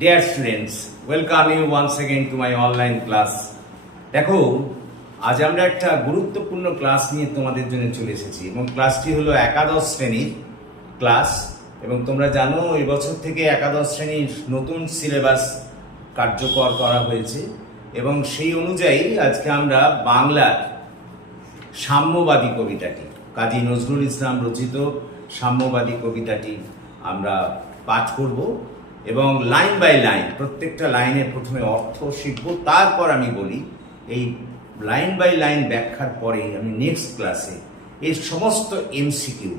Dear students, welcome you once again to my online class. দেখো, আজ আমরা একটা গুরুত্বপূর্ণ ক্লাস নিয়ে তোমাদের জন্য চলে এসেছি এবং ক্লাসটি হলো একাদশ শ্রেণীর ক্লাস। এবং তোমরা জানো এই বছর থেকে একাদশ শ্রেণীর নতুন সিলেবাস কার্যকর করা হয়েছে এবং সেই অনুযায়ী আজকে আমরা বাংলার সাম্যবাদী কবিতাটি, কাজী নজরুল ইসলাম রচিত সাম্যবাদী কবিতাটি আমরা পাঠ করব এবং লাইন বাই লাইন প্রত্যেকটা লাইনের প্রথমে অর্থ শিখব। তারপর আমি বলি এই লাইন বাই লাইন ব্যাখ্যার পরে আমি নেক্সট ক্লাসে এই সমস্ত এমসিকিউ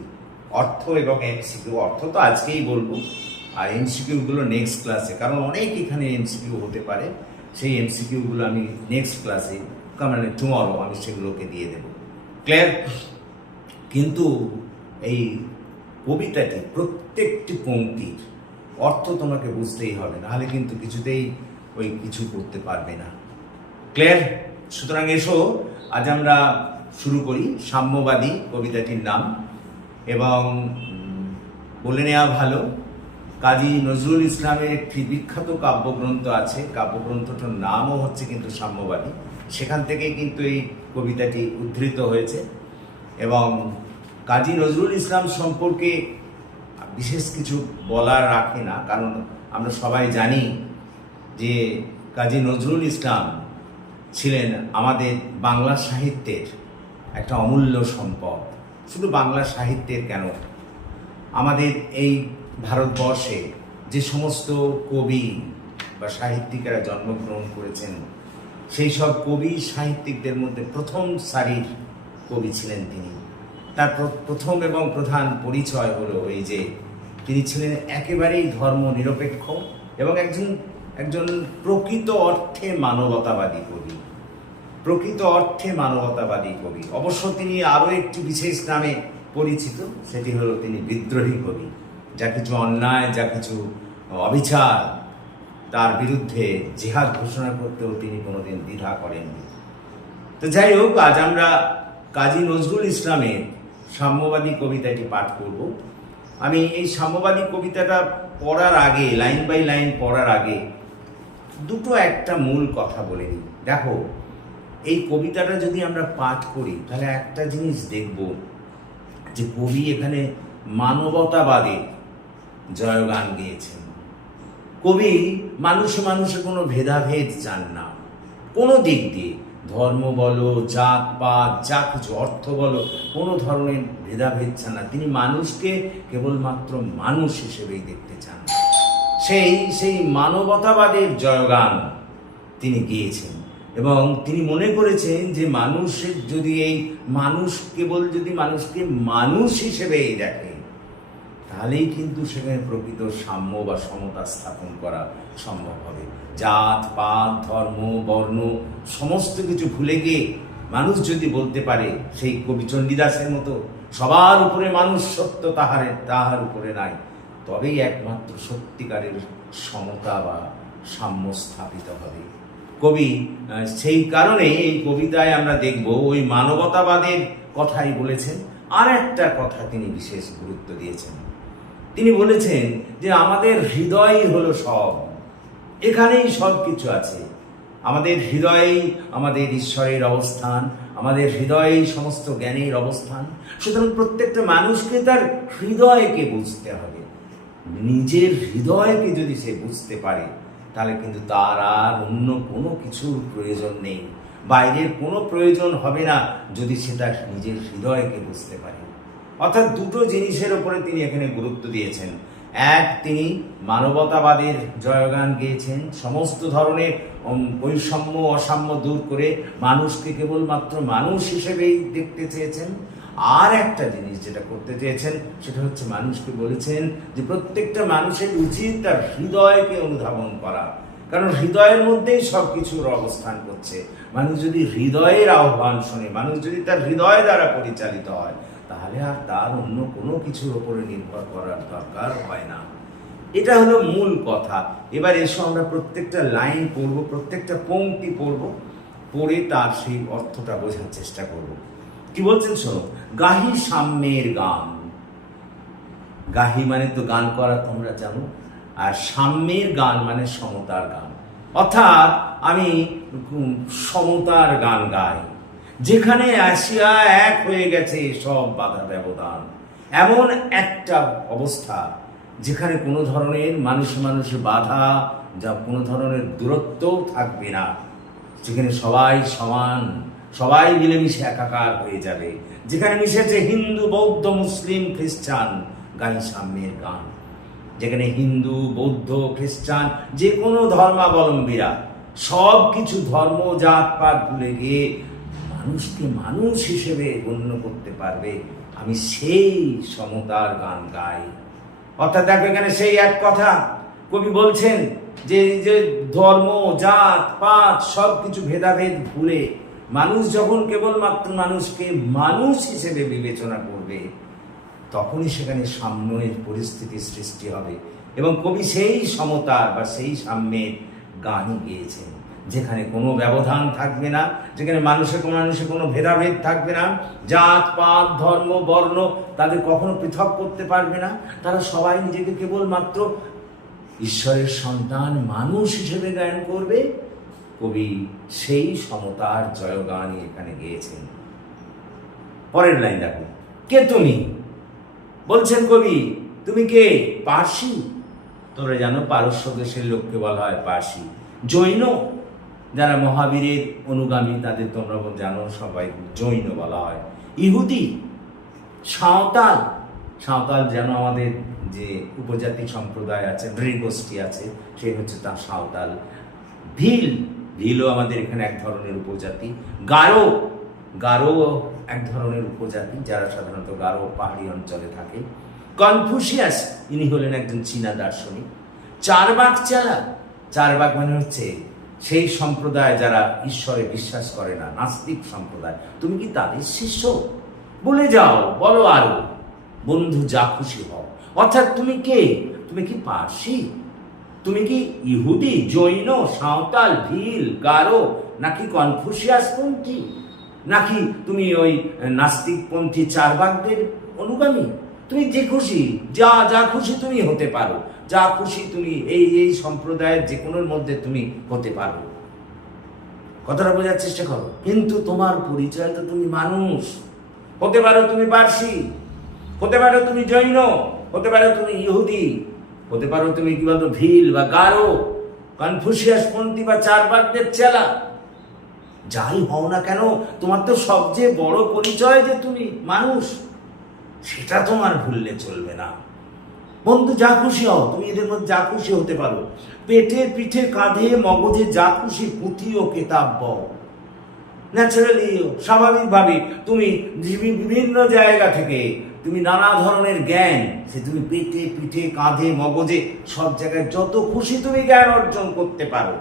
অর্থ এবং এমসিকিউ, অর্থ তো আজকেই বলবো আর এমসিকিউগুলো নেক্সট ক্লাসে, কারণ অনেক এখানে এমসিকিউ হতে পারে। সেই এমসিকিউগুলো আমি নেক্সট ক্লাসে মানে টুমরো আমি সেগুলোকে দিয়ে দেব। ক্লিয়ার? কিন্তু এই কবিতাটি প্রত্যেকটি পংক্তির অর্থ তোমাকে বুঝতেই হবে, নাহলে কিন্তু কিছুতেই ওই কিছু করতে পারবে না। ক্লিয়ার? সুতরাং এসো আজ আমরা শুরু করি। সাম্যবাদী কবিতাটির নাম এবং বলে নেওয়া ভালো, কাজী নজরুল ইসলামের একটি বিখ্যাত কাব্যগ্রন্থ আছে, কাব্যগ্রন্থটার নামও হচ্ছে কিন্তু সাম্যবাদী। সেখান থেকে কিন্তু এই কবিতাটি উদ্ধৃত হয়েছে এবং কাজী নজরুল ইসলাম সম্পর্কে বিশেষ কিছু বলার রাখে না, কারণ আমরা সবাই জানি যে কাজী নজরুল ইসলাম ছিলেন আমাদের বাংলা সাহিত্যের একটা অমূল্য সম্পদ। শুধু বাংলা সাহিত্যের কেন, আমাদের এই ভারতবর্ষে যে সমস্ত কবি বা সাহিত্যিকেরা জন্মগ্রহণ করেছেন সেই সব কবি সাহিত্যিকদের মধ্যে প্রথম সারির কবি ছিলেন তিনি। তার প্রথম এবং প্রধান পরিচয় হলো এই যে তিনি ছিলেন একেবারেই ধর্ম নিরপেক্ষ এবং একজন প্রকৃত অর্থে মানবতাবাদী কবি, প্রকৃত অর্থে মানবতাবাদী কবি। অবশ্য তিনি আরও একটি বিশেষ নামে পরিচিত, সেটি হলো তিনি বিদ্রোহী কবি। যা কিছু অন্যায়, যা কিছু অবিচার, তার বিরুদ্ধে জিহাদ ঘোষণা করতেও তিনি কোনোদিন দ্বিধা করেননি। তো যাই হোক, আজ আমরা কাজী নজরুল ইসলামের সাম্যবাদী কবিতাটি পাঠ করব। আমি এই সাম্যবাদী কবিতাটা পড়ার আগে, লাইন বাই লাইন পড়ার আগে একটা মূল কথা বলে নিই। দেখো, এই কবিতাটা যদি আমরা পাঠ করি তাহলে একটা জিনিস দেখব যে কবি এখানে মানবতাবাদের জয়গান গেয়েছেন। কবি মানুষে কোনো ভেদাভেদ চান না, কোনো দিক দিয়ে, ধর্ম বলো, জাত পাত, যা কিছু, অর্থ বলো, কোনো ধরনের ভেদাভেদ চান না। তিনি মানুষকে কেবলমাত্র মানুষ হিসেবেই দেখতে চান। সেই মানবতাবাদের জয়গান তিনি গিয়েছেন এবং তিনি মনে করেছেন যে মানুষের যদি এই মানুষ কেবল যদি মানুষকে মানুষ হিসেবেই দেখে তাহলেই কিন্তু সেখানে প্রকৃত সাম্য বা সমতা স্থাপন করা সম্ভব হবে। জাত পাত, ধর্ম, বর্ণ সমস্ত কিছু ভুলে গিয়ে মানুষ যদি বলতে পারে সেই কবি চণ্ডীদাসের মতো সবার উপরে মানুষ, সত্য তাহার উপরে নাই, তবেই একমাত্র সত্যিকারের সমতা বা সাম্য স্থাপিত হবে। কবি সেই কারণে এই কবিতায় আমরা দেখব ওই মানবতাবাদের কথাই বলেছেন। আর একটা কথা তিনি বিশেষ গুরুত্ব দিয়েছেন, তিনি বলেছেন যে আমাদের হৃদয়ই হলো সব, এখানেই সব কিছু আছে। আমাদের হৃদয়েই আমাদের ঈশ্বরের অবস্থান, আমাদের হৃদয়েই সমস্ত জ্ঞানের অবস্থান। সুতরাং প্রত্যেকটা মানুষকে তার হৃদয়কে বুঝতে হবে। নিজের হৃদয়কে যদি সে বুঝতে পারে তাহলে কিন্তু তার আর অন্য কোনো কিছুর প্রয়োজন নেই, বাইরের কোনো প্রয়োজন হবে না যদি সে তার নিজের হৃদয়কে বুঝতে পারে। অর্থাৎ দুটো জিনিসের ওপরে তিনি এখানে গুরুত্ব দিয়েছেন। এক, তিনি মানবতাবাদের জয়গান গেয়েছেন, সমস্ত ধরনের বৈষম্য অসাম্য দূর করে মানুষকে কেবলমাত্র মানুষ হিসেবেই দেখতে চেয়েছেন। আর একটা জিনিস যেটা করতে চেয়েছেন সেটা হচ্ছে মানুষকে বলেছেন যে প্রত্যেকটা মানুষের উচিত তার হৃদয়কে অনুধাবন করা, কারণ হৃদয়ের মধ্যেই সব কিছুর অবস্থান করছে। মানুষ যদি হৃদয়ের আহ্বান শোনে, মানুষ যদি তার হৃদয় দ্বারা পরিচালিত হয় তাহলে আর তার অন্য কোনো কিছুর ওপরে নির্ভর করার দরকার হয় না। এটা হলো মূল কথা। এবার এসো আমরা প্রত্যেকটা লাইন পড়ব, প্রত্যেকটা পংক্তি পড়ব, পড়ে তার সেই অর্থটা বোঝার চেষ্টা করব। কি বলছেন শোনো, গাহি সাম্যের গান। গাহি মানে তো গান করা, তোমরা জানো। আর সাম্যের গান মানে সমতার গান, অর্থাৎ আমি সমতার গান গাই, যেখানে আসিয়া এক হয়ে গেছে সব বাধা ব্যবধান। এমন একটা অবস্থা যেখানে কোনো ধরনের মানুষে বাধা, যা কোনো ধরনের দূরত্ব থাকবে না, যেখানে সবাই সমান, সবাই মিলেমিশে একাকার হয়ে যাবে, যেখানে মিশেছে হিন্দু, বৌদ্ধ, মুসলিম, খ্রিস্টান, গাই সাম্যের গান। যেখানে হিন্দু, বৌদ্ধ, খ্রিস্টান, যে কোনো ধর্মাবলম্বীরা সব কিছু ধর্ম, জাত পাত ভুলে গিয়ে মানুষকে মানুষ হিসেবে গণ্য করতে পারবে, আমি সেই সমতার গান গাই। অর্থাৎ দেখো এখানে সেই এক কথা কবি বলছেন যে যে ধর্ম, জাত পাত সব কিছু ভেদাভেদ ভুলে মানুষ যখন কেবলমাত্র মানুষকে মানুষ হিসেবে বিবেচনা করবে, তখনই সেখানে সাম্যের পরিস্থিতি সৃষ্টি হবে। এবং কবি সেই সমতার বা সেই সাম্যের গানই গেয়েছেন, যেখানে কোনো ব্যবধান থাকবে না, যেখানে মানুষে কোনো ভেদাভেদ থাকবে না, জাত পাত ধর্ম বর্ণ তাদের কখনো পৃথক করতে পারবে না, তারা সবাই নিজেকে কেবলমাত্র ঈশ্বরের সন্তান মানুষ হিসেবে জ্ঞান করবে। কবি সেই সমতার জয়গানই এখানে গেয়েছেন। পরের লাইন দেখো, কে তুমি? বলছেন কবি, তুমি কে? পার্সি। তোমরা জানো পারস্য দেশের লোককে বলা হয় পার্সি। জৈন, যারা মহাবীরের অনুগামী তাদের তোমরা জানো সবাই জৈন বলা হয়। ইহুদি, সাঁওতাল, সাঁওতাল যেন আমাদের যে উপজাতি সম্প্রদায় আছে, নৃগোষ্ঠী আছে, সেই হচ্ছে তার সাঁওতাল। ভিল, ভিলও আমাদের এখানে এক ধরনের উপজাতি। গারো, গারো এক ধরনের উপজাতি যারা সাধারণত গারো পাহাড়ি অঞ্চলে থাকে। কনফুসিয়াস, ইনি হলেন একজন চীনা দার্শনিক। চারবাক চালা, চারবাক মানে হচ্ছে সেই সম্প্রদায় যারা ঈশ্বরে বিশ্বাস করে না, নাস্তিক সম্প্রদায়। তুমি কি তাদের শিষ্য? বলে যাও, বলো আরো, বন্ধু যা খুশি হও। অর্থাৎ তুমি কে? তুমি কি পার্সি? তুমি কি ইহুদি, জৈন, সাঁওতাল, ভিল, গারো, নাকি কনফুসিয়াস পন্থী, নাকি তুমি ওই নাস্তিক পন্থী চারবাকদের অনুগামী? তুমি যে খুশি, যা যা খুশি তুমি হতে পারো, যা খুশি তুমি এই সম্প্রদায়ের যে কোনোর মধ্যে তুমি হতে পারো। কথাটা বোঝার চেষ্টা করো। কিন্তু তোমার পরিচয় তো তুমি মানুষ। হতে পারো তুমি পার্সি, হতে পারো তুমি জৈন, হতে পারো তুমি ইহুদি, হতে পারো তুমি কি বলতো ভিল বা গারো, কনফুসিয়াস পন্থী বা চারবাকদের চেলা। যাই হও না কেন, তোমার তো সবচেয়ে বড় পরিচয় যে তুমি মানুষ, সেটা তোমার ভুললে চলবে না। বন্ধু যা খুশি হও, তুমি এদের মধ্যে যা খুশি হতে পারো। পেটে পিঠে কাঁধে মগজে যা খুশি পুঁথি ও কেতাব বও। ন্যাচারালি, স্বাভাবিকভাবে তুমি বিভিন্ন জায়গা থেকে তুমি নানা ধরনের জ্ঞান, সে তুমি পেটে পিঠে কাঁধে মগজে সব জায়গায় যত খুশি তুমি জ্ঞান অর্জন করতে পারো।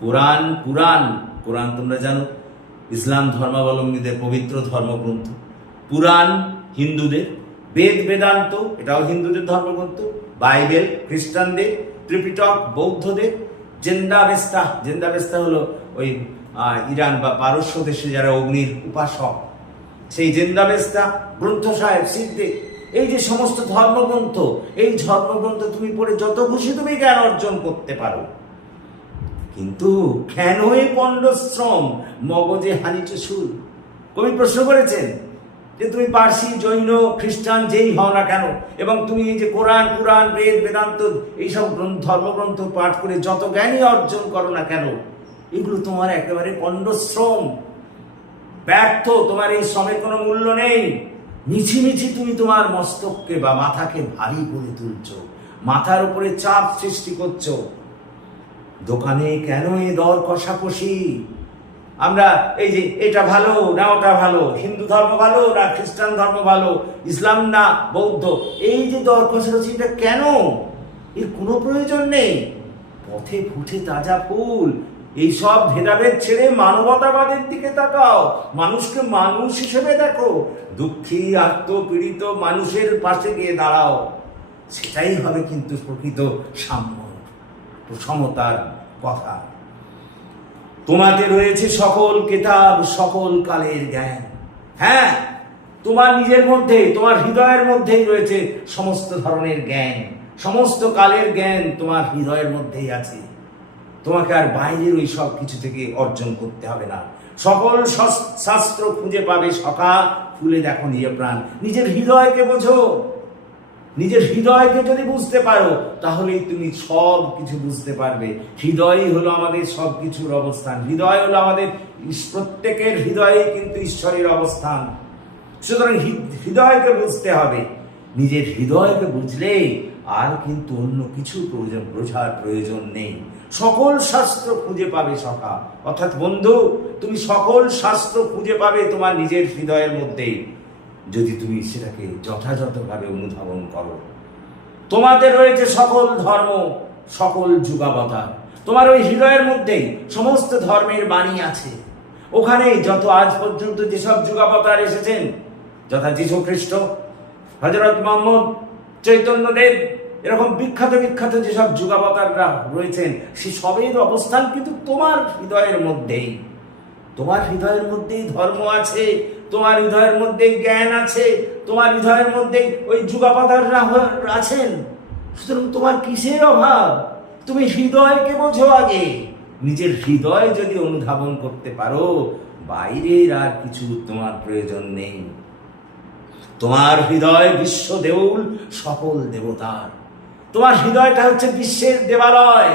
কোরআন, পুরাণ, কোরআন তোমরা জানো ইসলাম ধর্মাবলম্বীদের পবিত্র ধর্মগ্রন্থ। পুরাণ হিন্দুদের, বেদ বেদান্ত এটাও হিন্দুদের ধর্মগ্রন্থ। বাইবেল খ্রিস্টানদের, ত্রিপিটক বৌদ্ধদের, জেন্দাবেস্তা, জেন্দাবেস্তা হলো ওই ইরান বা পারস্য দেশে যারা অগ্নির উপাসক, সেই জেন্দাবেস্তা, গ্রন্থ সাহেব, সিদ্ধে, এই যে সমস্ত ধর্মগ্রন্থ, এই ধর্মগ্রন্থ তুমি পড়ে যত খুশি তুমি জ্ঞান অর্জন করতে পারো। কিন্তু কেন এই পণ্ডশ্রম, মগজে হানিচে সুর? কবি প্রশ্ন করেছেন যে তুমি পার্সি, জৈন, খ্রিস্টান যেই হও না কেন, এবং তুমি এই যে কোরআন, পুরাণ, বেদ বেদান্ত এইসব ধর্মগ্রন্থ পাঠ করে যত জ্ঞানই অর্জন করো না কেন, এগুলো তোমার একেবারে পণ্ডশ্রম, ব্যর্থ। তোমার এই শ্রমের কোনো মূল্য নেই। মিছিমিছি তুমি তোমার মস্তককে বা মাথাকে ভারী করে তুলছো, মাথার উপরে চাপ সৃষ্টি করছো। দোকানে কেন এই দর কষাকষি? আমরা এই যে এটা ভালো না ওটা ভালো, হিন্দু ধর্ম ভালো না খ্রিস্টান ধর্ম ভালো, ইসলাম না বৌদ্ধ, এই যে দর কষাকষি, এটা কেন? এর কোনো প্রয়োজন নেই। পথে ফুটে তাজা ফুল, এইসব ভেদাভেদ ছেড়ে মানবতাবাদের দিকে তাকাও, মানুষকে মানুষ হিসেবে দেখো, দুঃখী আত্মপীড়িত মানুষের পাশে গিয়ে দাঁড়াও। সেটাই হবে কিন্তু প্রকৃত সাম্য, সমতার কথা। তোমাতে রয়েছে সকল কিতাব, সকল কালের জ্ঞান। হ্যাঁ, তোমার নিজের মধ্যে, তোমার হৃদয়ের মধ্যেই রয়েছে সমস্ত ধরনের জ্ঞান, সমস্ত কালের জ্ঞান তোমার হৃদয়ের মধ্যেই আছে। তোমাকে আর বাইরের ওই সব কিছু থেকে অর্জন করতে হবে না। সকল শাস্ত্র খুঁজে পাবে সখা, খুলে দেখো নিজ প্রাণ। নিজের হৃদয়কে বোঝো। নিজের হৃদয়কে যদি বুঝতে পারো তাহলেই তুমি সব কিছু বুঝতে পারবে। হৃদয়ই হলো আমাদের সব কিছুর অবস্থান। হৃদয় হলো আমাদের, প্রত্যেকের হৃদয়ে কিন্তু ঈশ্বরের অবস্থান। সুতরাং হৃদয়কে বুঝতে হবে। নিজের হৃদয়কে বুঝলে আর কিন্তু অন্য কিছু বোঝার প্রয়োজন নেই। সকল শাস্ত্র খুঁজে পাবে সখা, অর্থাৎ বন্ধু, তুমি সকল শাস্ত্র খুঁজে পাবে তোমার নিজের হৃদয়ের মধ্যেই, যদি তুমি সেটাকে যথাযথভাবে অনুধাবন করো। তোমাদের রয়েছে সকল ধর্ম, সকল যুগাবতার। তোমার ওই হৃদয়ের মধ্যেই সমস্ত ধর্মের বাণী আছে। ওখানে যত আজ পর্যন্ত যেসব যুগাবতার এসেছেন, যথা যীশু খ্রিস্ট, হযরত মুহাম্মদ, চৈতন্যদেব, এরকম বিখ্যাত বিখ্যাত যেসব যুগাবতাররা রয়েছেন, সে সবের অবস্থান কিন্তু তোমার হৃদয়ের মধ্যেই। তোমার হৃদয়ের মধ্যেই ধর্ম আছে, তোমার হৃদয়ের মধ্যেই জ্ঞান আছে, তোমার হৃদয়ের মধ্যেই ওই যুগাবতাররা আছেন। সুতরাং তোমার কিসের অভাব? তুমি হৃদয়কে বোঝো আগে। নিজের হৃদয় যদি অনুধাবন করতে পারো, বাইরের আর কিছু তোমার প্রয়োজন নেই। তোমার হৃদয় বিশ্ব দেউল সকল দেবতার। তোমার হৃদয়টা হচ্ছে বিশ্বের দেবালয়।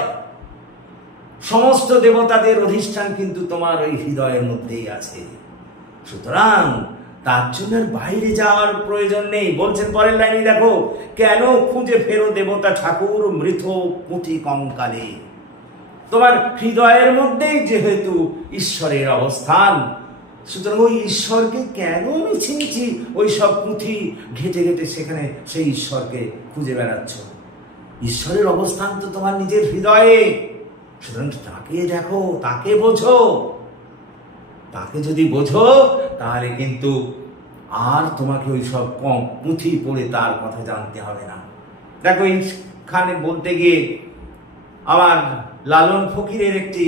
সমস্ত দেবতাদের অধিষ্ঠান কিন্তু তোমার ওই হৃদয়ের মধ্যেই আছে। সুতরাং তার জন্য বাইরে যাওয়ার প্রয়োজন নেই। বলছেন পরের লাইনে দেখো, কেন খুঁজে ফেরো দেবতা ঠাকুর মৃত পুঁথি কঙ্কালে। তোমার হৃদয়ের মধ্যেই যেহেতু ঈশ্বরের অবস্থান, সুতরাং ওই ঈশ্বরকে কেন মিছিমিছি ওই সব পুঁথি ঘেটে ঘেটে সেখানে সেই ঈশ্বরকে খুঁজে বেড়াচ্ছ? ঈশ্বরের অবস্থান তো তোমার নিজের হৃদয়ে। সুতরাং তাকে দেখো, তাকে বোঝো। তাকে যদি বোঝো তাহলে কিন্তু আর তোমাকে ওই সব কম পুঁথি পড়ে তার কথা জানতে হবে না। দেখো, এইখানে বলতে গিয়ে আমার লালন ফকিরের একটি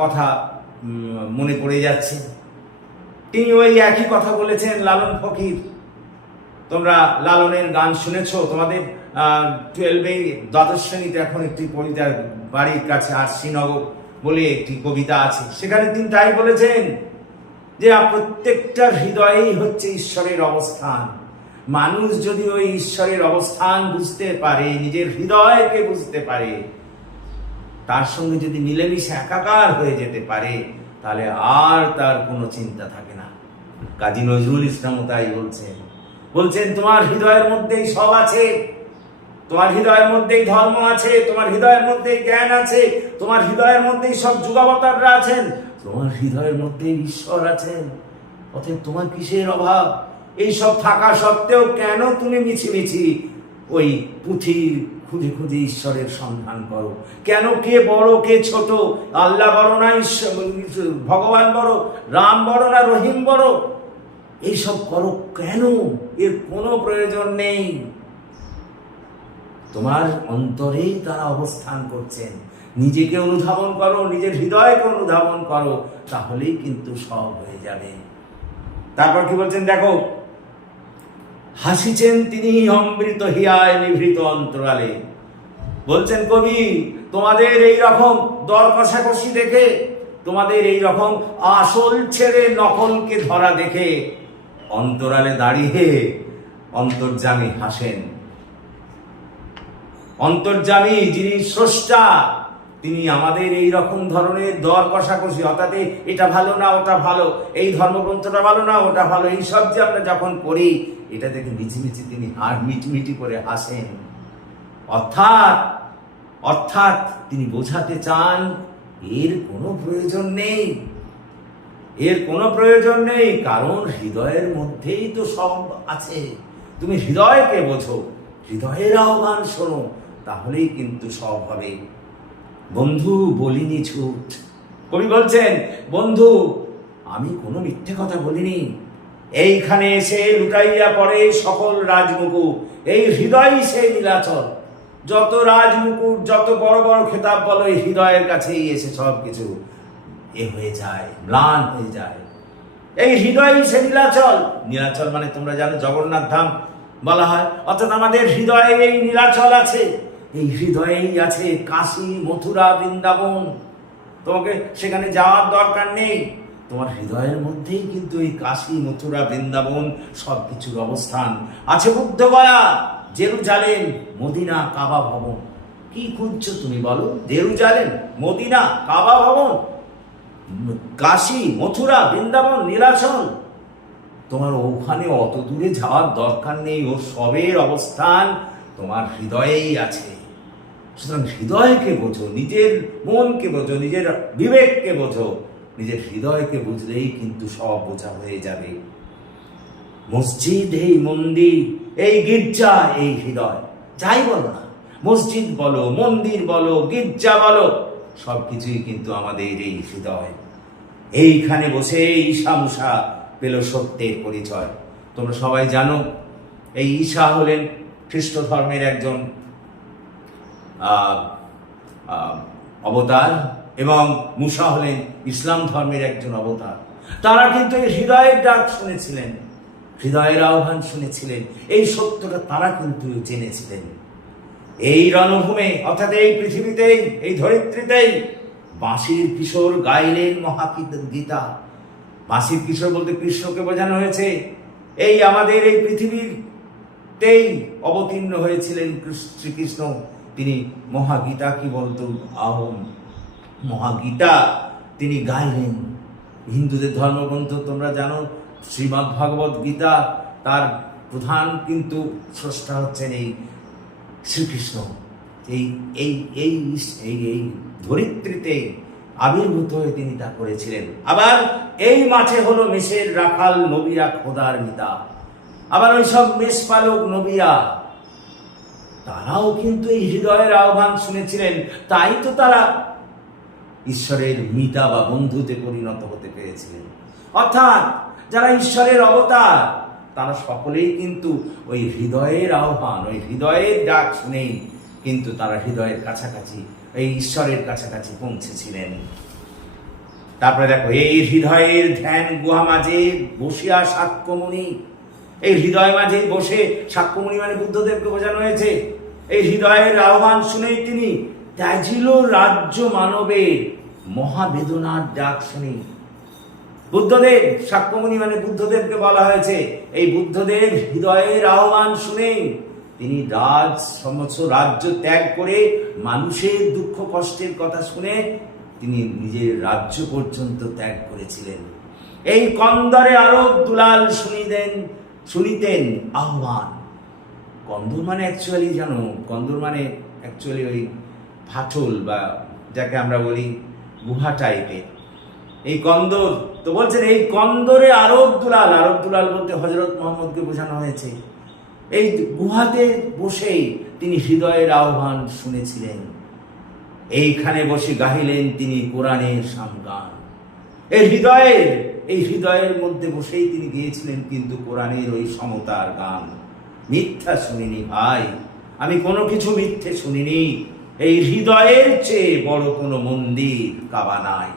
কথা মনে পড়ে যাচ্ছে। তিনি ওই একই কথা বলেছেন, লালন ফকির। তোমরা লালনের গান শুনেছো, তোমাদের 12 দ্বাদশ শ্রেণীতে এখন একটি কবিতা, বাড়ির কাছে আশ্বিনগর বলে একটি কবিতা আছে, সেখানে তিনি তাই বলেছেন যে প্রত্যেকটা হৃদয়েই হচ্ছে ঈশ্বরের অবস্থান। মানুষ যদি ওই ঈশ্বরের অবস্থান বুঝতে পারে, নিজের হৃদয়কে বুঝতে পারে, তার সঙ্গে যদি মিলেমিশে একাকার হয়ে যেতে পারে, তাহলে আর তার কোনো চিন্তা থাকে না। কাজী নজরুল ইসলামও তাই বলছেন তোমার হৃদয়ের মধ্যেই সব আছে। তোমার হৃদয়ের মধ্যেই ধর্ম আছে, তোমার হৃদয়ের মধ্যেই জ্ঞান আছে, তোমার হৃদয়ের মধ্যেই সব যুগাবতাররা আছেন, তোমার হৃদয়ের মধ্যেই ঈশ্বর আছেন। অতএব তোমার কিসের অভাব? এই সব থাকা সত্ত্বেও কেন তুমি মিছিমিছি ওই পুঁথির খুঁজে খুঁজে ঈশ্বরের সন্ধান করো? কেন কে বড় কে ছোট, আল্লাহ বড় না ভগবান বড়, রাম বড় না রহিম বড়, এইসব করো কেন? এর কোনো প্রয়োজন নেই। তোমার অন্তরেই তারা অবস্থান করছেন। নিজেকে অনুধাবন করো, নিজের হৃদয়কে অনুধাবন করো, তাহলেই কিন্তু সব হয়ে যাবে। তারপর কি বলছেন দেখো, হাসিছেন তিনি অমৃত হিয়ায় নিভৃত অন্তরালে। বলছেন কবি, তোমাদের এই রকম দর কষাকষি দেখে, তোমাদের এই রকম আসল ছেড়ে নকলকে ধরা দেখে অন্তরালে দাঁড়িয়ে অন্তর্যামী হাসেন। অন্তর্যামী যিনি স্রষ্টা, তিনি আমাদের এই রকম ধরনের দর কষাকষি, অর্থাৎ এটা ভালো না ওটা ভালো, এই ধর্মগ্রন্থটা ভালো না ওটা ভালো, এই সব যে আমরা যখন করি, এটা দেখে মিছিমিছি তিনি মিটমিটি করে হাসেন। অর্থাৎ তিনি বোঝাতে চান এর কোনো প্রয়োজন নেই, এর কোনো প্রয়োজন নেই, কারণ হৃদয়ের মধ্যেই তো সব আছে। তুমি হৃদয়কে বোঝো, হৃদয়ের আহ্বান শোনো, তাহলেই কিন্তু সব হবে। বন্ধু বলিনি ছুট। কবি বলছেন, বন্ধু আমি কোনো মিথ্যে কথা বলিনি। এইখানে এসে লুটাইয়া পড়ে সকল রাজমুকুট, এই হৃদয়ই সেই নীলাচল। যত রাজমুকুট, যত বড় বড় খেতাব বলো, এই হৃদয়ের কাছেই এসে সব কিছু হয়ে যায়, ম্লান হয়ে যায়। এই হৃদয়ই সে নীলাচল। নীলাচল মানে তোমরা জানো জগন্নাথ ধাম, বলা হয়। অর্থাৎ আমাদের হৃদয়ে এই নীলাচল আছে, এই হৃদয়েই আছে কাশী, মথুরা, বৃন্দাবন। তোমাকে সেখানে যাওয়ার দরকার নেই, তোমার হৃদয়ের মধ্যেই কিন্তু এই কাশী, মথুরা, বৃন্দাবন সব কিছুর অবস্থান আছে। বুদ্ধগয়া, জেরুজালেম, মদিনা, কাবা ভবন। কি খুঁজছো তুমি বলো? জেরুজালেম, মদিনা, কাবা ভবন, কাশী, মথুরা, বৃন্দাবন, নীলাচল। তোমার ওখানে অত দূরে যাওয়ার দরকার নেই, ওর সবের অবস্থান তোমার হৃদয়েই আছে। সুতরাং হৃদয়কে বোঝো, নিজের মনকে বোঝো, নিজের বিবেককে বোঝো। নিজের হৃদয়কে বুঝলেই কিন্তু সব বোঝা হয়ে যাবে। মসজিদ, এই মন্দির, এই গির্জা, এই হৃদয়, যাই বলো না, মসজিদ বলো, মন্দির বলো, গির্জা বলো, সবকিছুই কিন্তু আমাদের এই হৃদয়। এইখানে বসে ঈশা মুসা পেল সত্যের পরিচয়। তোমরা সবাই জানো এই ঈশা হলেন খ্রিস্ট ধর্মের একজন অবতার এবং মুসা হলেন ইসলাম ধর্মের একজন অবতার। তারা কিন্তু এই হৃদয়ের ডাক শুনেছিলেন, হৃদয়ের আহ্বান শুনেছিলেন, এই সত্যটা তারা কিন্তু জেনেছিলেন। এই রণভূমে অর্থাৎ এই পৃথিবীতেই, এই ধরিত্রীতেই বাঁশির কিশোর গাইলেন মহাগীতা। বাঁশির কিশোর বলতে কৃষ্ণকে বোঝানো হয়েছে। এই আমাদের এই পৃথিবীতেই অবতীর্ণ হয়েছিলেন শ্রীকৃষ্ণ। তিনি মহাগীতা, কি বলতো, মহাগীতা তিনি গাইলেন। হিন্দুদের ধর্মগ্রন্থ তোমরা জানো, শ্রীমদ্ ভগবত গীতা, তার প্রধান কিন্তু স্রষ্টা হচ্ছেন এই শ্রীকৃষ্ণ। এই এই এই এই এই ধরিত্রীতে আবির্ভূত হয়ে তিনি তা করেছিলেন। আবার এই মাঠে হলো মেষের রাখাল নবীরা, খোদার মিতা। আবার ওই সব মেষপালক নবীরা, তারাও কিন্তু এই হৃদয়ের আহ্বান শুনেছিলেন। তাই তো তারা ঈশ্বরের মিতা বা বন্ধুতে পরিণত হতে পেরেছিলেন। অর্থাৎ যারা ঈশ্বরের অবতার, তারা সকলেই কিন্তু ওই হৃদয়ের আহ্বান, ওই হৃদয়ের ডাক শুনেই কিন্তু তারা হৃদয়ের কাছাকাছি, এই ঈশ্বরের কাছাকাছি পৌঁছেছিলেন। তারপরে দেখো, এই হৃদয়ের ধ্যান গুহা মাঝে বসিয়া সাক্ষ্যমণি। এই হৃদয় মাঝে বসে, সাক্ষ্যমণি মানে বুদ্ধদেবকে বোঝানো হয়েছে। এই হৃদয়ের আহ্বান শুনেই তিনি ত্যাজিল রাজ্য মানবের মহাবেদনার ডাক শুনি। বুদ্ধদেব, সাক্ষ্যমণি মানে বুদ্ধদেবকে বলা হয়েছে। এই বুদ্ধদেব হৃদয়ের আহ্বান শুনে তিনি সমস্ত রাজ্য ত্যাগ করে মানুষের দুঃখ কষ্টের কথা শুনে তিনি নিজের রাজ্য পর্যন্ত ত্যাগ করেছিলেন। এই কন্দরে আরব দুলাল শুনিতেন আহ্বান। কন্দর মানে অ্যাকচুয়ালি জানো, কন্দর মানে অ্যাকচুয়ালি ওই ফাটল বা যাকে আমরা বলি গুহা টাইপের। এই কন্দর তো বলছেন, এই কন্দরে আরব দুলাল, আরব দুলাল বলতে হযরত মুহাম্মদকে বোঝানো হয়েছে। এই গুহাতে বসেই তিনি হৃদয়ের আহ্বান শুনেছিলেন। এইখানে বসে গাহিলেন তিনি কোরআনের সামগান। এই হৃদয়ের মধ্যে বসেই তিনি গেয়েছিলেন কিন্তু কোরআনের ওই সমতার গান। মিথ্যা শুনিনি ভাই, আমি কোনো কিছু মিথ্যে শুনিনি। এই হৃদয়ের চেয়ে বড় কোনো মন্দির, কাবা নাই।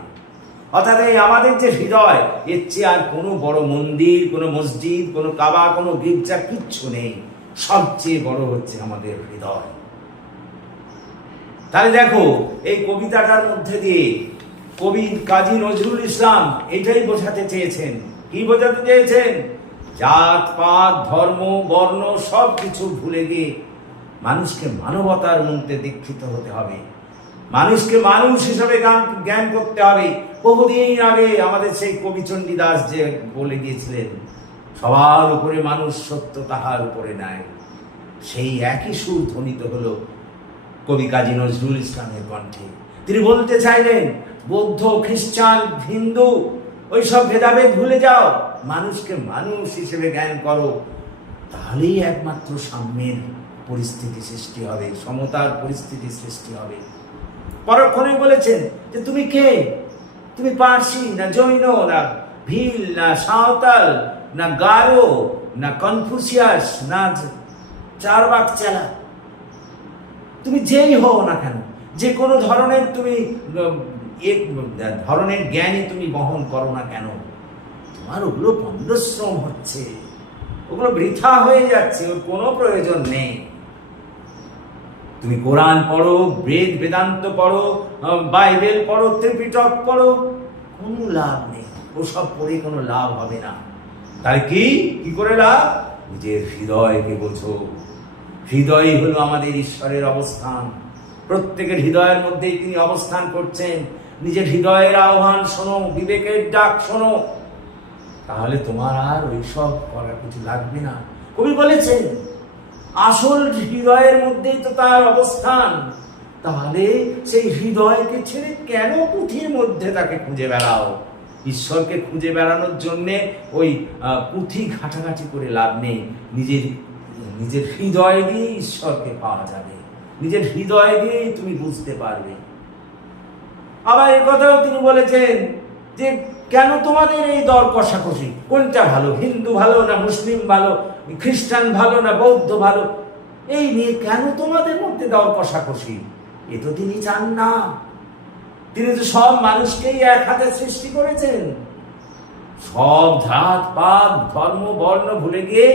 অর্থাৎ এই আমাদের যে হৃদয়, এর চেয়ে আর কোনো বড় মন্দির, কোনো মসজিদ, কোনো কাবা, কোনো গির্জা কিচ্ছু নেই। সবচেয়ে বড় হচ্ছে আমাদের হৃদয়। তাহলে দেখো, এই কবিতাটার মধ্যে দিয়ে কবি কাজী নজরুল ইসলাম এটাই বোঝাতে চেয়েছেন। কি বোঝাতে চেয়েছেন? জাত পাত, ধর্ম, বর্ণ সব কিছু ভুলে গিয়ে মানুষকে মানবতার মধ্যে দীক্ষিত হতে হবে, মানুষকে মানুষ হিসাবে জ্ঞান করতে হবে। বহুদিন আগে আমাদের সেই কবি চণ্ডীদাস যে বলে গিয়েছিলেন, সবার উপরে মানুষ সত্য, তাহার উপরে নাই। সেই একই সুর ধ্বনিত হলো কবি কাজী নজরুল ইসলামের কণ্ঠে। তিনি বলতে চাইলেন, বৌদ্ধ, খ্রিস্টান, হিন্দু ওই সব ভেদাভেদ ভুলে যাও, মানুষকে মানুষ হিসেবে জ্ঞান করো, তাহলেই একমাত্র সাম্যের পরিস্থিতি সৃষ্টি হবে, সমতার পরিস্থিতি সৃষ্টি হবে। পরক্ষণে বলেছেন যে তুমি কে? তুমি পার্সি না জৈন না ভিল না সাঁওতাল না গারো না কনফুসিয়াস না চারবাক চেলা, তুমি যেই হও না কেন, যে কোনো ধরনের তুমি এক ধরনের জ্ঞানী তুমি বহন করো না কেন, তোমার ওগুলো পণ্ডশ্রম হচ্ছে। ওগুলো বৃথা হয়ে যাচ্ছে, ওর কোনো প্রয়োজন নেই। তুমি কোরআন পড়ো, বেদান্ত পড়ো, বাইবেল পড়ো, ত্রিপিটক পড়ো, কোনো লাভ নেই। ওসব পড়ে কোনো লাভ হবে না। তাহলে কি করে লাভ? নিজের হৃদয়কে বোঝো। হৃদয়ই হলো আমাদের ঈশ্বরের অবস্থান। প্রত্যেকের হৃদয়ের মধ্যেই তিনি অবস্থান করছেন। নিজের হৃদয়ের আহ্বান শোনো, বিবেকের ডাক শোনো, তাহলে তোমার আর ওইসব করার কিছু লাগবে না। কবি বলেছেন আসল হৃদয়ের মধ্যেই তো তার অবস্থান। তাহলে সেই হৃদয়কে ছেড়ে কেন পুঁথির মধ্যে তাকে খুঁজে বেড়াও? ঈশ্বরকে খুঁজে বেড়ানোর জন্যে ওই পুঁথি ঘাটাঘাটি করে লাভ নেই। নিজের হৃদয় দিয়ে ঈশ্বরকে পাওয়া যাবে, নিজের হৃদয় দিয়েই তুমি বুঝতে পারবে। আবার এই কথাও তিনি বলেছেন যে কেন তোমাদের এই দর কষাকষি, কোনটা ভালো, হিন্দু ভালো না মুসলিম ভালো, খ্রিস্টান ভালো না বৌদ্ধ ভালো, এই নিয়ে কেন তোমাদের মধ্যে দর কষাকষি? এ তো তিনি চান না। তিনি তো সব মানুষকেই এক হাতে সৃষ্টি করেছেন। সব জাত পাত ধর্ম বর্ণ ভুলে গিয়ে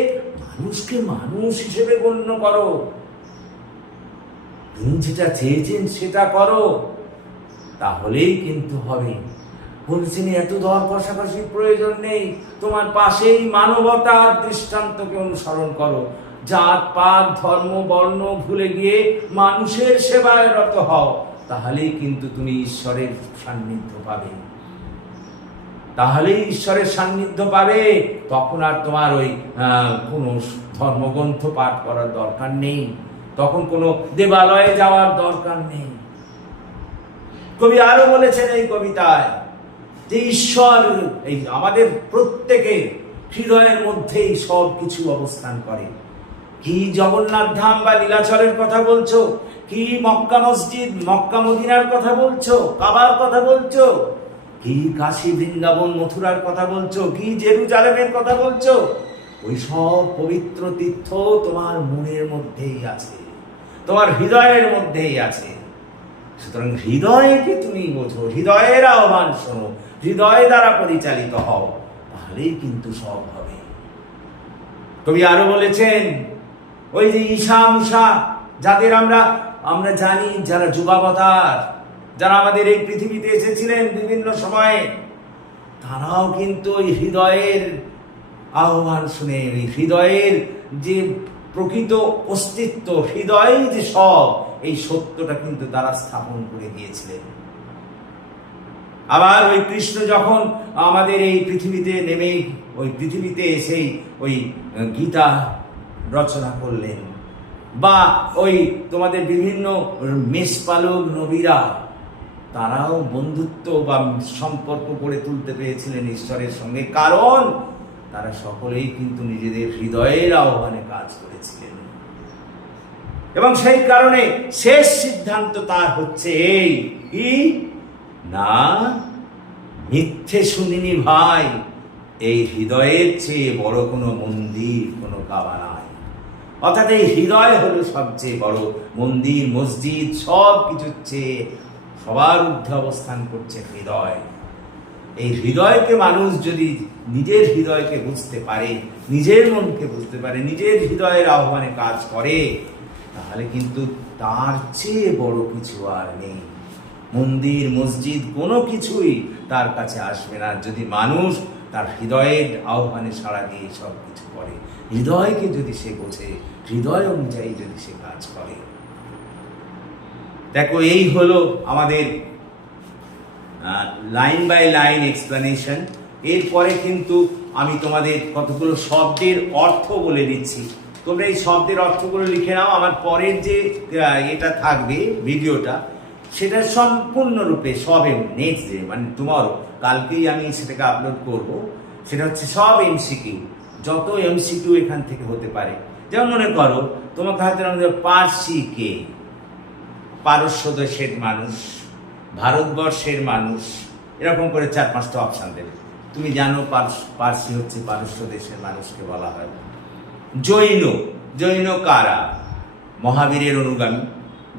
মানুষকে মানুষ হিসেবে গণ্য করো। তিনি যেটা চেয়েছেন সেটা করো, তাহলেই কিন্তু হবে। বলছেন এত দর কষাকষির প্রয়োজন নেই। তোমার পাশেই মানবতার দৃষ্টান্তকে অনুসরণ করো। জাত পাত ধর্ম বর্ণ ভুলে গিয়ে মানুষের সেবায় রত হও, তাহলেই কিন্তু তুমি ঈশ্বরের সান্নিধ্য পাবে। তাহলেই ঈশ্বরের সান্নিধ্য পাবে। তখন আর তোমার ওই কোনো ধর্মগ্রন্থ পাঠ করার দরকার নেই, তখন কোনো দেবালয়ে যাওয়ার দরকার নেই। কবি আরো বলেছেন এই কবিতায় যে ঈশ্বর এই আমাদের প্রত্যেকের হৃদয়ের মধ্যেই সব কিছু অবস্থান করে। কি জগন্নাথ ধাম বা লীলাচলের কথা বলছো, কি মক্কা মসজিদ মক্কা মদিনার কথা বলছো, কাবার কথা বলছো, কি কাশী বৃন্দাবন মথুরার কথা বলছো, কি জেরুজালেমের কথা বলছো, ওই সব পবিত্র তীর্থ তোমার মনের মধ্যেই আছে, তোমার হৃদয়ের মধ্যেই আছে। সুতরাং হৃদয়কে তুমি বোঝো, হৃদয়ের আহ্বান শোনো, হৃদয় দ্বারা পরিচালিত হও, তাহলেই কিন্তু সব হবে। কবি আরো বলেছেন ওই যে ঈশা মুষা যাদের আমরা জানি, যারা যুগাবতার, যারা আমাদের এই পৃথিবীতে এসেছিলেন বিভিন্ন সময়ে, তারাও কিন্তু ওই হৃদয়ের আহ্বান শুনে, ওই হৃদয়ের যে প্রকৃত অস্তিত্ব, হৃদয় যে সব, এই সত্যটা কিন্তু তারা স্থাপন করে দিয়েছিলেন। আবার ওই কৃষ্ণ যখন আমাদের এই পৃথিবীতে নেমে ওই পৃথিবীতে এসেই ওই গীতা রচনা করলেন, বা ওই তোমাদের বিভিন্ন মেষপালক নবীরা, তারাও বন্ধুত্ব বা সম্পর্ক করে তুলতে পেরেছিলেন ঈশ্বরের সঙ্গে, কারণ তারা সকলেই কিন্তু নিজেদের হৃদয়ের আহ্বানে কাজ করেছিলেন। এবং সেই কারণে শেষ সিদ্ধান্ত তার হচ্ছে এই, কি না, মিথ্যে শুনিনি ভাই, এই হৃদয়ের চেয়ে বড় কোনো মন্দির, কোনো কাবা নাই। অর্থাৎ এই হৃদয় হলো সবচেয়ে বড় মন্দির, মসজিদ, সব কিছুর চেয়ে সবার ঊর্ধ্বে অবস্থান করছে হৃদয়। এই হৃদয়কে মানুষ যদি নিজের হৃদয়কে বুঝতে পারে, নিজের মনকে বুঝতে পারে, নিজের হৃদয়ের আহ্বানে কাজ করে, তাহলে কিন্তু তার চেয়ে বড় কিছু আর নেই। মন্দির মসজিদ কোনো কিছুই তার কাছে আসবে না, যদি মানুষ তার হৃদয়ের আহ্বানে সাড়া দিয়ে সব কিছু করে, হৃদয়কে যদি সে বোঝে, হৃদয় অনুযায়ী যদি সে কাজ করে। দেখো, এই হলো আমাদের লাইন বাই লাইন এক্সপ্লেনেশন। এরপরে কিন্তু আমি তোমাদের কতগুলো শব্দের অর্থ বলে দিচ্ছি, তোমরা এই শব্দের অর্থগুলো লিখে নাও। আমার পরের যে এটা থাকবে ভিডিওটা, সেটা সম্পূর্ণরূপে সব নেক্সট ডে, মানে টুমরো, কালকেই আমি সেটাকে আপলোড করব। সেটা হচ্ছে সব এমসিকিউ, যত এমসিকিউ এখান থেকে হতে পারে। যেমন মনে করো তোমাকে হয়তো পার্সি কে, পারস্য দেশের মানুষ, ভারতবর্ষের মানুষ, এরকম করে 4-5টা অপশান দেবে। তুমি জানো পার্সি হচ্ছে পারস্য দেশের মানুষকে বলা হয়। জৈন কারা? মহাবীরের অনুগামী,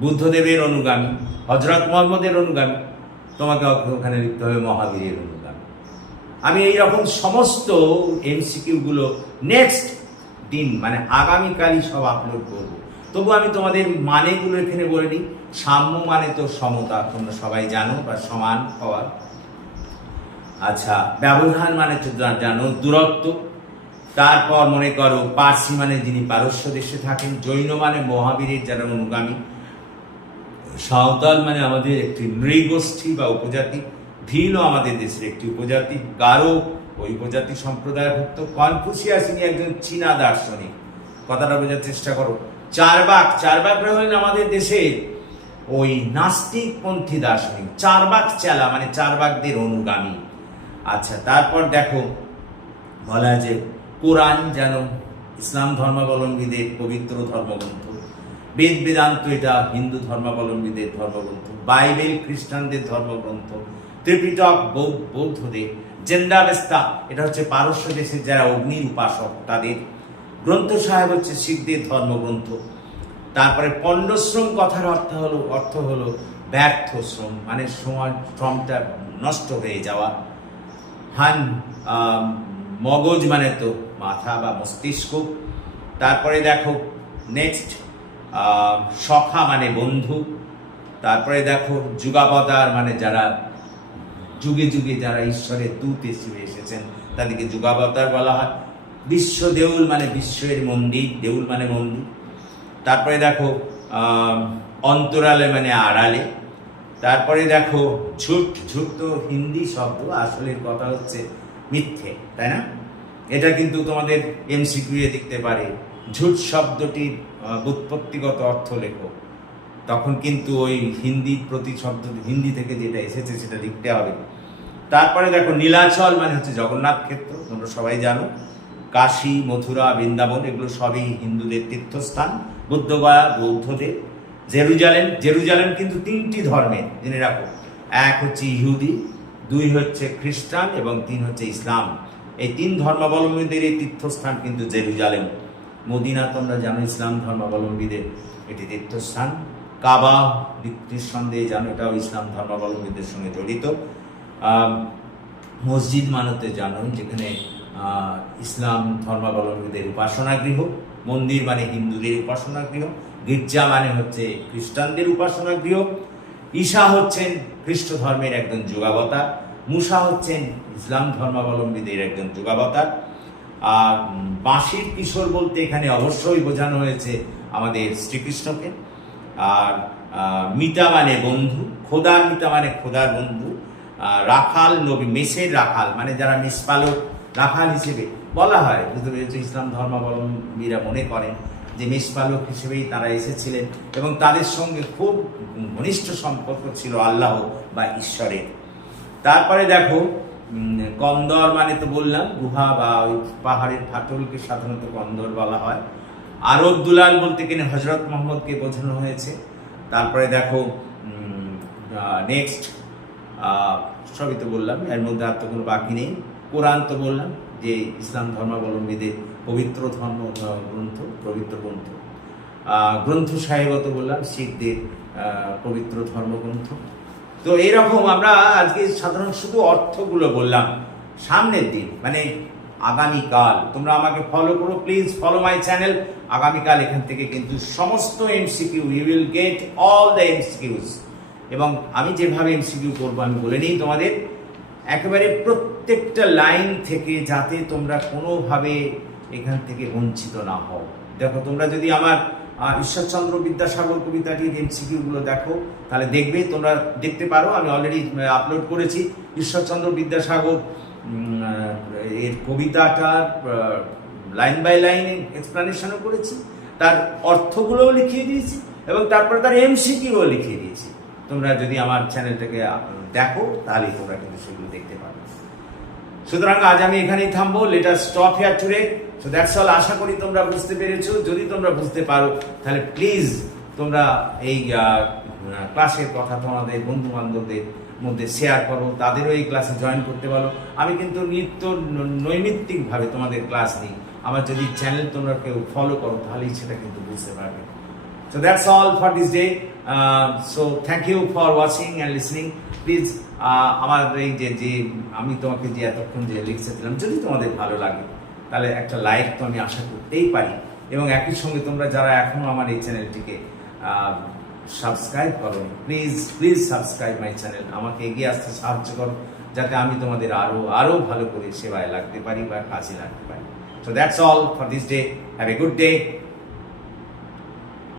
বুদ্ধদেবের অনুগামী, হযরত মুহাম্মদের অনুগামী। তোমাকে ওখানে লিখতে হবে মহাবীরের অনুগামী। আমি এইরকম সমস্ত এমসিকিউ গুলো নেক্সট দিন মানে আগামীকালই সব আপলোড করব। তবু আমি তোমাদের মানেগুলো এখানে বলে নিই। সাম্য মানে তো সমতা, তোমরা সবাই জানো, বা সমান হওয়া। আচ্ছা, ব্যবধান মানে তো জানো দূরত্ব। তারপর মনে করো পার্সি মানে যিনি পারস্য দেশে থাকেন। জৈন মানে মহাবীরের যারা অনুগামী। সাঁওতাল মানে আমাদের একটি নৃগোষ্ঠী বা উপজাতি। ভিলও আমাদের দেশের একটি উপজাতি। গারো ওই উপজাতি সম্প্রদায়ভুক্ত। কনফুসিয়াস ইনি একজন চীনা দার্শনিক। কথাটা বোঝার চেষ্টা করো। চারবাক, চারবাক হলেন আমাদের দেশে ওই নাস্তিকপন্থী দার্শনিক। চারবাক চেলা মানে চারবাকদের অনুগামী। আচ্ছা, তারপর দেখো বলা যে কোরআন যেন ইসলাম ধর্মাবলম্বীদের পবিত্র ধর্মগ্রন্থ। বেদ বেদান্ত এটা হিন্দু ধর্মাবলম্বীদের ধর্মগ্রন্থ। বাইবেল খ্রিস্টানদের ধর্মগ্রন্থ। ত্রিপিটক বৌদ্ধদের। জেন্দাবেস্তা এটা হচ্ছে পারস্য দেশের যারা অগ্নির উপাসক তাদের। গ্রন্থ সাহেব হচ্ছে শিখদের ধর্মগ্রন্থ। তারপরে পণ্ডশ্রম কথার অর্থ হলো ব্যর্থ শ্রম, মানে শ্রমটা নষ্ট হয়ে যাওয়া। মগজ মানে তো মাথা বা মস্তিষ্ক। তারপরে দেখো নেক্সট সখা মানে বন্ধু। তারপরে দেখো যুগাবতার মানে যারা যুগে যুগে যারা ঈশ্বরের দূত হিসেবে এসেছেন তাদেরকে যুগাবতার বলা হয়। বিশ্ব দেউল মানে বিশ্বের মন্দির, দেউল মানে মন্দির। তারপরে দেখো অন্তরালে মানে আড়ালে। তারপরে দেখো ঝুট, ঝুট তো হিন্দি শব্দ, আসলের কথা হচ্ছে মিথ্যে, তাই না? এটা কিন্তু তোমাদের এমসিকিউ এ দেখতে পারে। ঝুট শব্দটির ব্যুৎপত্তিগত অর্থ লেখো, তখন কিন্তু ওই হিন্দি প্রতিশব্দ হিন্দি থেকে যেটা এসেছে সেটা লিখতে হবে। তারপরে দেখো নীলাচল মানে হচ্ছে জগন্নাথ ক্ষেত্র, তোমরা সবাই জানো। কাশী, মথুরা, বৃন্দাবন এগুলো সবই হিন্দুদের তীর্থস্থান। বুদ্ধগয়া বৌদ্ধদের। জেরুজালেম, জেরুজালেম কিন্তু তিনটি ধর্মের, জেনে রাখো। এক হচ্ছে ইহুদি, দুই হচ্ছে খ্রিস্টান এবং তিন হচ্ছে ইসলাম। এই তিন ধর্মাবলম্বীদের এই তীর্থস্থান কিন্তু জেরুজালেম। মদিনা তোমরা জানো ইসলাম ধর্মাবলম্বীদের এটি তীর্থস্থান। কাবা নিঃসন্দেহে জানো এটাও ইসলাম ধর্মাবলম্বীদের সঙ্গে জড়িত। মসজিদ মানতে জানো যেখানে ইসলাম ধর্মাবলম্বীদের উপাসনা গৃহ। মন্দির মানে হিন্দুদের উপাসনা গৃহ। গির্জা মানে হচ্ছে খ্রিস্টানদের উপাসনা গৃহ। ঈশা হচ্ছেন খ্রিস্ট ধর্মের একজন যুগাবতার। মুসা হচ্ছেন ইসলাম ধর্মাবলম্বীদের একজন যুগাবতার। আর বাঁশির কিশোর বলতে এখানে অবশ্যই বোঝানো হয়েছে আমাদের শ্রীকৃষ্ণকে। আর মিতা মানে বন্ধু। খোদার মিতা মানে খোদার বন্ধু। রাখাল নবী, মেষের রাখাল মানে যারা মেষপালক রাখাল হিসেবে বলা হয়, বুঝতে পেরেছি। ইসলাম ধর্মাবলম্বীরা মনে করেন যে মেষপালক হিসেবেই তারা এসেছিলেন এবং তাদের সঙ্গে খুব ঘনিষ্ঠ সম্পর্ক ছিল আল্লাহ বা ঈশ্বরের। তারপরে দেখো কন্দর মানে তো বললাম গুহা বা ওই পাহাড়ের ফাটলকে সাধারণত কন্দর বলা হয়। আরব দুলাল বলতে কিনে হজরত মোহাম্মদকে বোঝানো হয়েছে। তারপরে দেখো নেক্সট সবই তো বললাম, এর মধ্যে আর তো কোনো বাকি নেই। কোরআন তো বললাম যে ইসলাম ধর্মাবলম্বীদের পবিত্র গ্রন্থ, পবিত্র গ্রন্থ। গ্রন্থ সাহেবও তো বললাম শিখদের পবিত্র ধর্মগ্রন্থ। তো এইরকম আমরা আজকে সাধারণ শুধু অর্থগুলো বললাম। সামনের দিন মানে আগামীকাল তোমরা আমাকে ফলো করো, প্লিজ ফলো মাই চ্যানেল। আগামীকাল এখান থেকে কিন্তু সমস্ত MCQ, you will get all the MCQs. এবং আমি যেভাবে এমসিকিউ করবো আমি বলে নিই তোমাদের, একেবারে প্রত্যেকটা লাইন থেকে যাতে তোমরা কোনোভাবে এখান থেকে বঞ্চিত না হও। দেখো তোমরা যদি আমার ঈশ্বরচন্দ্র বিদ্যাসাগর কবিতাটির এমসিকিউগুলো দেখো তাহলে দেখবে, তোমরা দেখতে পারো, আমি অলরেডি আপলোড করেছি। ঈশ্বরচন্দ্র বিদ্যাসাগর এর কবিতাটার লাইন বাই লাইন এক্সপ্লানেশনও করেছি, তার অর্থগুলোও লিখিয়ে দিয়েছি এবং তারপরে তার এমসিকিউও লিখিয়ে দিয়েছি। তোমরা যদি আমার চ্যানেলটাকে দেখো তাহলেই তোমরা কিন্তু সেগুলো দেখতে পাবে। সুতরাং আজ আমি এখানেই থামবো। Let us stop here today. So that's all. আশা করি তোমরা বুঝতে পেরেছো। যদি তোমরা বুঝতে পারো তাহলে প্লিজ তোমরা এই ক্লাসের কথা তোমাদের বন্ধু বান্ধবদের মধ্যে শেয়ার করো, তাদেরও এই ক্লাসে জয়েন করতে পারো। আমি কিন্তু নৈমিত্তিকভাবে তোমাদের ক্লাস নিই। আমার যদি চ্যানেল তোমরা কেউ ফলো করো তাহলেই সেটা কিন্তু বুঝতে পারবে। So that's all for this day. So thank you for watching and listening. Please আমার এই যে আমি তোমাকে যে এতক্ষণ যে লিখতে দিলাম যদি তোমাদের ভালো লাগে তাহলে একটা লাইক তো আমি আশা করতেই পারি। এবং একই সঙ্গে তোমরা যারা এখনও আমার এই চ্যানেলটিকে সাবস্ক্রাইব করো, প্লিজ সাবস্ক্রাইব মাই চ্যানেল, আমাকে এগিয়ে আসতে সাহায্য করো, যাতে আমি তোমাদের আরও ভালো করে সেবায় লাগতে পারি বা কাজে লাগতে পারি। So that's all for this day. Have a good day.